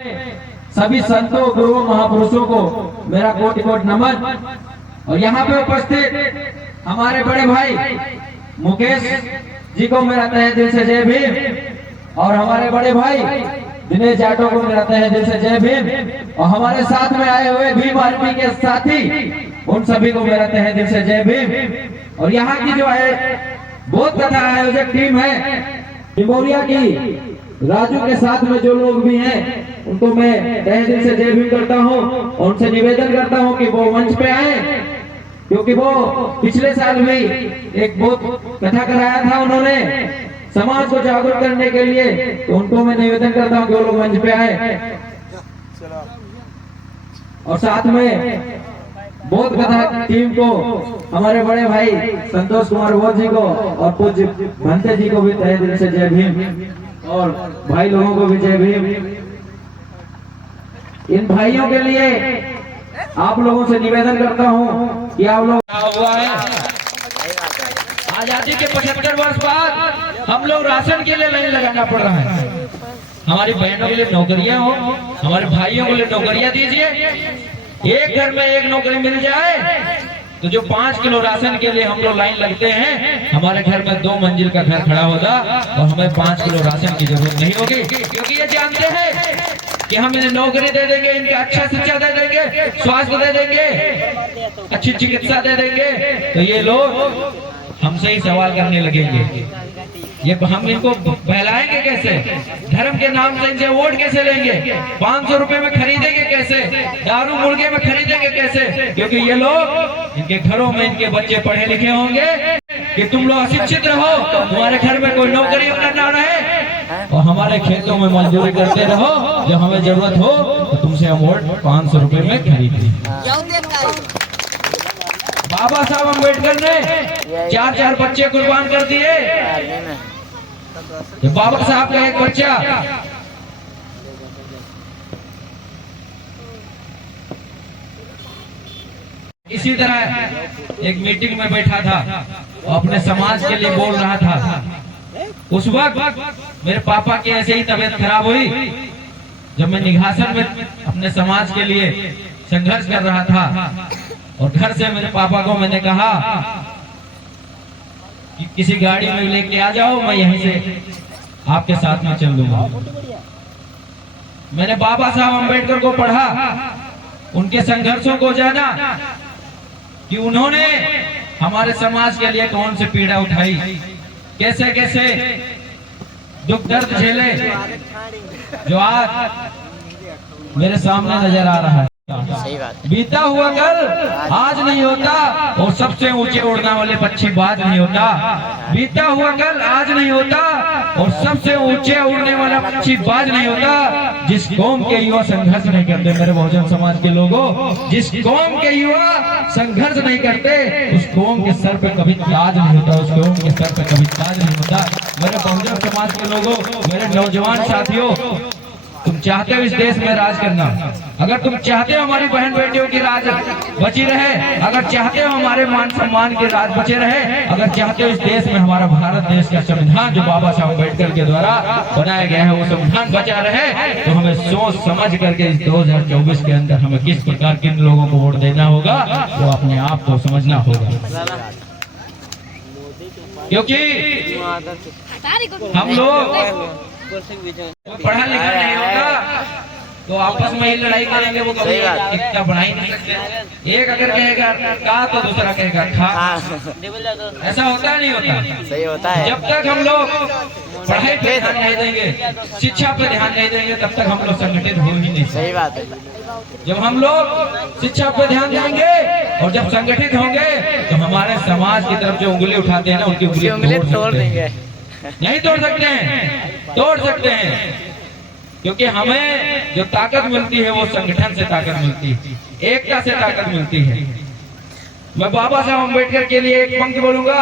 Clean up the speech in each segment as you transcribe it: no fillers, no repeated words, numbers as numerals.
सभी संतों गुरुओं महापुरुषों को मेरा कोटि कोटि नमन। और यहाँ पे उपस्थित हमारे बड़े भाई मुकेश जी को मेरा तहे दिल से जय भीम। और हमारे बड़े भाई दिनेश जाटव को मेरा तहे दिल से जय भीम। और हमारे साथ में आए हुए भीम आर्मी के साथी उन सभी को मेरा तहे दिल से जय भीम। और यहाँ की जो है बोध कथा आयोजक टीम है डिमोरिया की, राजू के साथ में जो लोग भी हैं उनको मैं तहे दिल से जय भीम करता हूँ और उनसे निवेदन करता हूँ कि वो मंच पे आए, क्योंकि वो पिछले साल भी एक बोध कथा कराया था उन्होंने समाज को जागरूक करने के लिए। तो उनको मैं निवेदन करता हूँ कि वो लोग मंच पे आए। और साथ में बोध कथा टीम को हमारे बड़े भाई संतोष कुमार बोध जी को और पूज्य भंते जी को भी तहे दिल से जय भीम। और भाई लोगों को भी जय भीम। इन भाइयों के लिए आप लोगों से निवेदन करता हूं कि आप लोग हुआ है आजादी के 75 वर्ष बाद हम लोग राशन के लिए लाइन लगाना पड़ रहा है। हमारी बहनों के लिए नौकरियां हो, हमारे भाइयों के लिए नौकरियां दीजिए। एक घर में एक नौकरी मिल जाए तो जो 5 किलो राशन के लिए हम लोग लाइन लगते हैं, हमारे घर में 2 मंजिल का घर खड़ा होगा और हमें 5 किलो राशन की जरूरत नहीं होगी। क्योंकि ये जानते हैं कि हम इन्हें नौकरी दे देंगे, इनके अच्छा शिक्षा दे देंगे, स्वास्थ्य दे देंगे, अच्छी चिकित्सा दे देंगे, तो ये लोग हमसे ही सवाल करने लगेंगे। ये हम इनको बहलाएंगे कैसे? धर्म के नाम से इनसे वोट कैसे लेंगे? 500 रुपए में खरीदेंगे कैसे? दारू मुर्गे में खरीदेंगे कैसे? क्योंकि ये लोग इनके घरों में इनके बच्चे पढ़े लिखे होंगे कि तुम लोग अशिक्षित रहो, तुम्हारे घर में कोई नौकरी ना रहे और हमारे खेतों में मजदूरी करते रहो, जब हमें जरूरत हो तो तुमसे हम वोट 500 रुपए में खरीदें। बाबा साहब अम्बेडकर ने 4 बच्चे कुर्बान कर दिए। बाबा साहब का एक बच्चा इसी तरह एक मीटिंग में बैठा था और अपने समाज के लिए बोल रहा था। उस वक्त मेरे पापा की ऐसे ही तबीयत खराब हुई जब मैं निघासन में अपने समाज के लिए संघर्ष कर रहा था। और घर से मेरे पापा को मैंने कहा कि किसी गाड़ी में लेके आ जाओ, मैं यहीं से आपके साथ में चल दूंगा। मैंने बाबा साहब अम्बेडकर को पढ़ा, उनके संघर्षों को जाना कि उन्होंने हमारे समाज के लिए कौन सी पीड़ा उठाई, कैसे कैसे दुख दर्द झेले, जो आज मेरे सामने नजर आ रहा है। बीता हुआ कल आज नहीं होता और सबसे ऊंचे उड़ने वाले पक्षी बाज नहीं होता। बीता हुआ कल आज नहीं होता और सबसे ऊंचे उड़ने वाला पक्षी बाज नहीं होता। जिस कौम के युवा संघर्ष नहीं करते, मेरे बहुजन समाज के लोगों, जिस कौम के युवा संघर्ष नहीं करते उस कौम के सर पे कभी ताज नहीं होता, उस कौम के सर पे कभी ताज नहीं होता। मेरे बहुजन समाज के लोगों, मेरे नौजवान साथियों, तुम चाहते हो इस देश में राज करना, अगर तुम चाहते हो हमारी बहन बेटियों की राज बची रहे, अगर चाहते हो हमारे मान सम्मान के राज बचे रहे, अगर चाहते हो इस देश में हमारा भारत देश का संविधान जो बाबा साहब अम्बेडकर के द्वारा बनाया गया है वो संविधान बचा रहे, तो हमें सोच समझ करके इस 2024 के अंदर हमें किस प्रकार किन लोगों को वोट देना होगा वो अपने आप को समझना होगा। क्योंकि हम लोग पढ़ा लिखा नहीं होगा तो आपस में ही लड़ाई करेंगे, वो कभी एकता बना ही नहीं सकते। एक अगर कहेगा का तो दूसरा कहेगा खा, ऐसा होता नहीं होता। सही होता है। जब तक हम लोग पढ़ाई पे ध्यान नहीं देंगे, शिक्षा पे ध्यान नहीं देंगे, तब तक हम लोग संगठित हो ही नहीं। सही बात है। जब हम लोग शिक्षा पे ध्यान देंगे और जब संगठित होंगे तो हमारे समाज की तरफ जो उंगली उठाते हैं ना उनकी उंगली तोड़ देंगे। नहीं तोड़ सकते हैं, तोड़ सकते हैं, क्योंकि हमें जो ताकत मिलती है वो संगठन से ताकत मिलती है, एकता से ताकत मिलती है। मैं बाबा साहब अम्बेडकर के लिए एक पंक्ति बोलूंगा,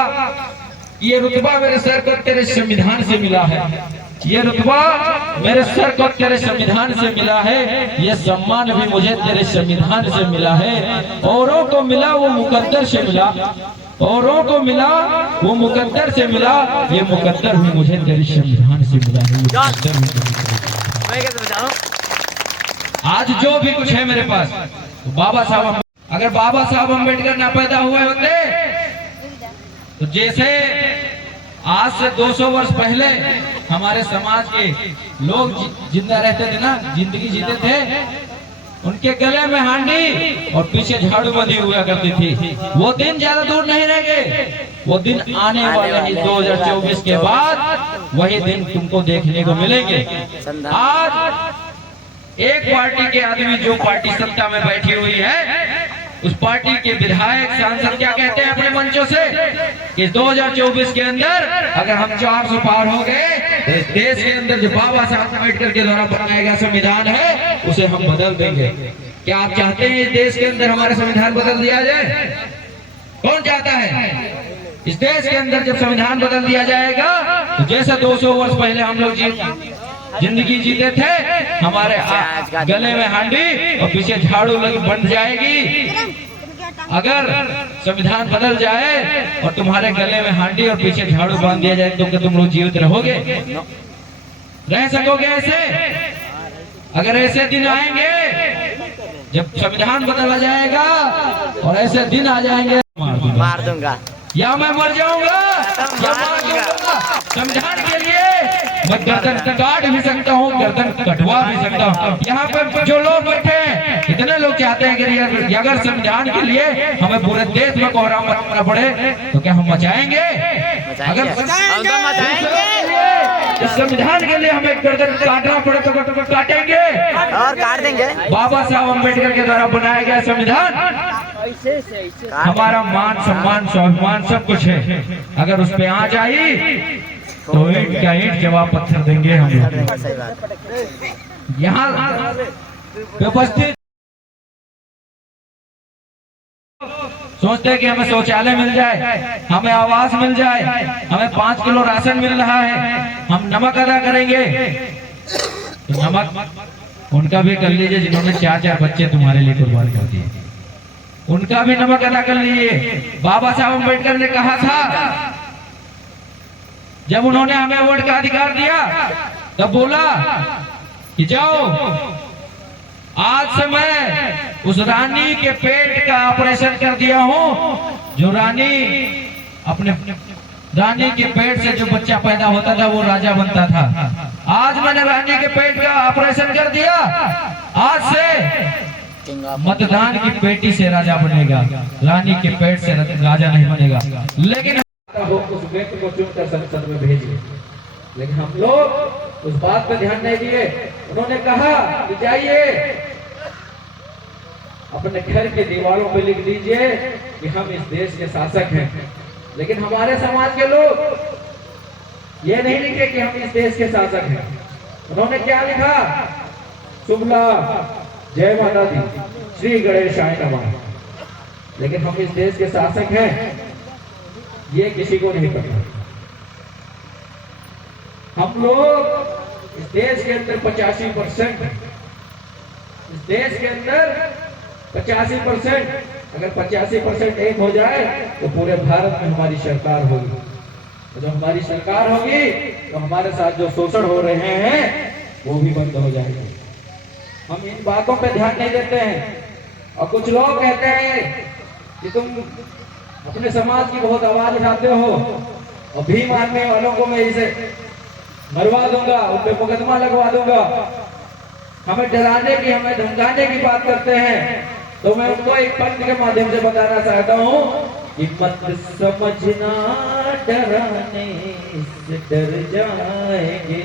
ये रुतबा मेरे सर को तेरे संविधान से मिला है, ये रुतबा मेरे सर को तेरे संविधान से मिला है, ये सम्मान भी मुझे तेरे संविधान से मिला है। औरों को मिला वो मुकद्दर से मिला, औरों को मिला वो मुकद्दर से मिला, ये मुकद्दर भी मुझे तेरे संविधान से मिला है। आज जो भी कुछ है मेरे पास, तो बाबा साहब, अगर बाबा साहब अम्बेडकर ना पैदा हुए होते तो जैसे आज से 200 वर्ष पहले हमारे समाज के लोग जिंदा रहते थे ना, जिंदगी जीते थे, उनके गले में हांडी और पीछे झाड़ू बंधी हुआ करती थी। वो दिन ज्यादा दूर नहीं रह गए, वो दिन आने वाले हैं 2024 के बाद वही दिन तुमको देखने को मिलेंगे। आज एक पार्टी के आदमी जो पार्टी सत्ता में बैठी हुई है, उस पार्टी के विधायक सांसद क्या कहते हैं अपने मंचों से कि 2024 के अंदर अगर हम 400 पार हो गए तो इस देश के अंदर जो बाबा साहब अम्बेडकर के द्वारा बनाया गया संविधान है उसे हम बदल देंगे। क्या आप चाहते हैं इस देश के अंदर हमारा संविधान बदल दिया जाए? कौन चाहता है? इस देश के अंदर जब संविधान बदल दिया जाएगा तो जैसे 200 वर्ष पहले हम लोग जिंदगी जीते थे, हमारे गले में हांडी और पीछे झाड़ू लगी बन जाएगी। अगर संविधान बदल जाए और तुम्हारे गले में हांडी और पीछे झाड़ू बांध दिया जाए तो क्या तुम लोग जीवित रहोगे? रह सकोगे ऐसे? अगर ऐसे दिन आएंगे जब संविधान बदला जाएगा और ऐसे दिन आ जाएंगे, मार दूंगा या मैं मर जाऊंगा या मार दूंगा। संविधान के लिए मैं गर्दन काट भी सकता हूँ, गर्दन कटवा भी सकता हूँ। यहाँ पे जो लोग बैठे हैं, इतने लोग चाहते हैं कि अगर संविधान के लिए हमें पूरे देश में कोहराम मचाना पड़े तो क्या हम मचाएंगे? अगर इस संविधान के लिए हमें गर्दन काटना पड़े तो काटेंगे और काट देंगे। बाबा साहब अम्बेडकर के द्वारा बनाया गया संविधान हमारा मान सम्मान स्वाभिमान सब कुछ है। अगर उस पे आँच आई तो ईंट का ईंट जवाब पत्थर देंगे हम लोग। यहाँ उपस्थित सोचते हैं कि हमें शौचालय मिल जाए, हमें आवास मिल जाए, हमें 5 किलो राशन मिल रहा है, हम नमक अदा करेंगे। तो नमक उनका भी कर लीजिए जिन्होंने 4-4 बच्चे तुम्हारे लिए कुर्बान कर दिए, उनका भी नमक अदा कर लीजिए। बाबा साहब अम्बेडकर ने कहा था, जब उन्होंने हमें वोट का अधिकार दिया तब बोला कि जाओ आज से मैं उस रानी के पेट का ऑपरेशन कर दिया हूँ। जो रानी रानी के पेट से जो बच्चा पैदा होता था वो राजा बनता था। आज मैंने रानी के पेट का ऑपरेशन कर दिया, आज से मतदान की पेटी से राजा बनेगा, रानी के पेट से राजा नहीं बनेगा। लेकिन उस व्यक्ति को चुनकर संसद में भेजिए, लेकिन हम लोग उस बात पर ध्यान नहीं दिए। उन्होंने कहा कि जाइए अपने घर के दीवारों पे लिख दीजिए कि हम इस देश के शासक हैं, लेकिन हमारे समाज के लोग ये नहीं लिखे कि हम इस देश के शासक हैं। उन्होंने क्या लिखा? शुभ लाभ, जय माता दी, श्री गणेशाय नमः। लेकिन हम इस देश के शासक हैं ये किसी को नहीं पता। हम लोग इस देश के अंदर 85%, इस देश के अंदर 85%, अगर 85% एक हो जाए तो पूरे भारत में हमारी सरकार होगी। तो जब हमारी सरकार होगी तो हमारे साथ जो शोषण हो रहे हैं वो भी बंद हो जाएंगे। हम इन बातों पे ध्यान नहीं देते हैं। और कुछ लोग कहते हैं कि तुम अपने समाज की बहुत आवाज उठाते हो और भीम आर्मी वालों को मैं इसे मरवा दूंगा, उन पे मुकदमा लगवा दूंगा, हमें डराने की, हमें धमकाने की बात करते हैं। तो मैं उनको एक पंक्ति के माध्यम से बताना चाहता हूँ कि मत समझना डराने से डर जाएंगे,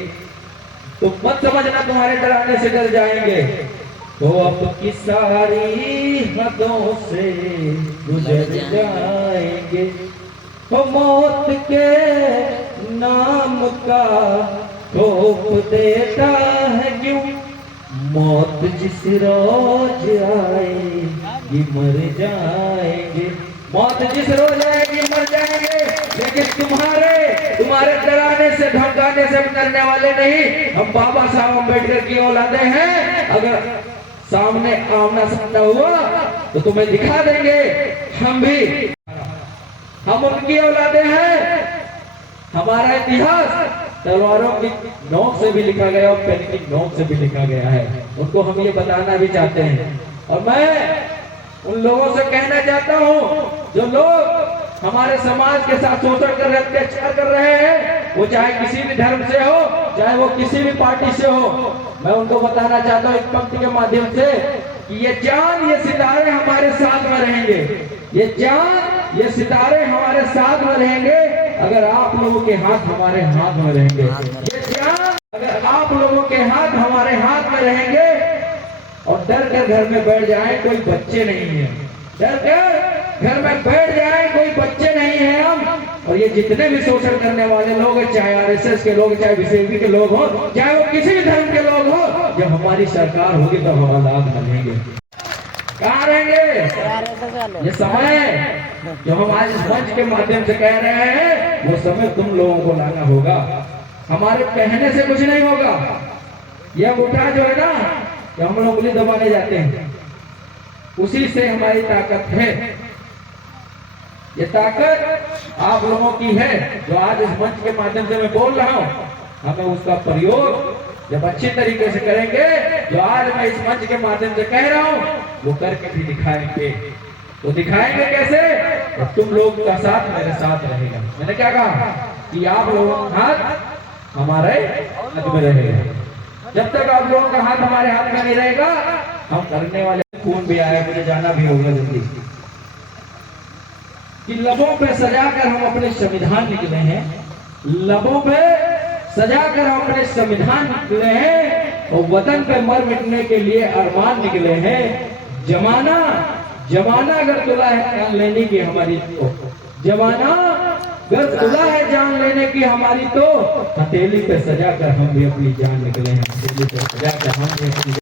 तो मत समझना तुम्हारे डराने से डर जाएंगे, तो अब की सारी हदों से गुजर जाएंगे। तो मौत के नाम का खौफ देता है क्यों, मौत जिस रोज आएगी मर जाएंगे, मौत जिस रोज आएगी मर जाएंगे। लेकिन तुम्हारे डराने से धमकाने से डरने वाले नहीं, हम बाबा साहब अम्बेडकर की औलादे हैं। अगर सामने आमना सामना हुआ तो तुम्हें दिखा देंगे, हम उनकी औलादे हैं। हमारा इतिहास तलवारों की नोक से भी लिखा गया और पेन की नोक से भी लिखा गया है। उनको हम ये बताना भी चाहते हैं। और मैं उन लोगों से कहना चाहता हूँ जो लोग हमारे समाज के साथ शोषण कर रहे, अत्याचार कर रहे हैं, वो चाहे किसी भी धर्म से हो, चाहे वो किसी भी पार्टी से हो, मैं उनको बताना चाहता हूँ इस पंक्ति के माध्यम से कि ये चांद ये सितारे हमारे साथ में रहेंगे। ये चांद ये सितारे हमारे साथ में रहेंगे अगर आप लोगों के हाथ हमारे हाथ में रहेंगे। ये चांद अगर आप लोगों के हाथ हमारे हाथ में रहेंगे और डर कर घर में बैठ जाए, कोई बच्चे नहीं है, डर कर घर में बैठ जाए, कोई बच्चे नहीं है हम। और ये जितने भी शोषण करने वाले लोग हैं, चाहे आरएसएस के लोग, चाहे बीजेपी के लोग हो, चाहे वो किसी भी धर्म के लोग हो, जब हमारी सरकार होगी तो हम औलाद बनेंगे। कहाँ रहेंगे? ये समय जो हम आज इस मंच के माध्यम से कह रहे हैं, वो समय तुम लोगों को लाना होगा। हमारे कहने से कुछ नहीं होगा। ये अंगूठा जो है ना, जो हम लोग उंगली दबाने जाते हैं, उसी से हमारी ताकत है। ये ताकत आप लोगों की है जो आज इस मंच के माध्यम से मैं बोल रहा हूँ। हमें उसका प्रयोग जब अच्छी तरीके से करेंगे, जो आज मैं इस मंच के माध्यम से कह रहा हूँ, वो करके भी दिखाएंगे। तो दिखाएंगे कैसे? तो तुम लोग का साथ मेरे साथ रहेगा। मैंने क्या कहा कि आप लोगों का हाथ हमारे हाथ में रहेगा। जब तक आप लोगों का हाथ हमारे हाथ में नहीं रहेगा, हम करने वाले खून भी आए, मुझे जाना भी होगा जल्दी। कि लबों पे सजाकर हम अपने संविधान निकले हैं, लबों पे सजाकर हम अपने संविधान निकले हैं और वतन पे मर मिटने के लिए अरमान निकले हैं। जमाना जमाना अगर तुला है जान लेने की हमारी तो, जमाना अगर तुला है जान लेने की हमारी तो, हथेली पे सजाकर हम भी अपनी जान निकले हैं। हथेली पे सजाकर हम भी अपनी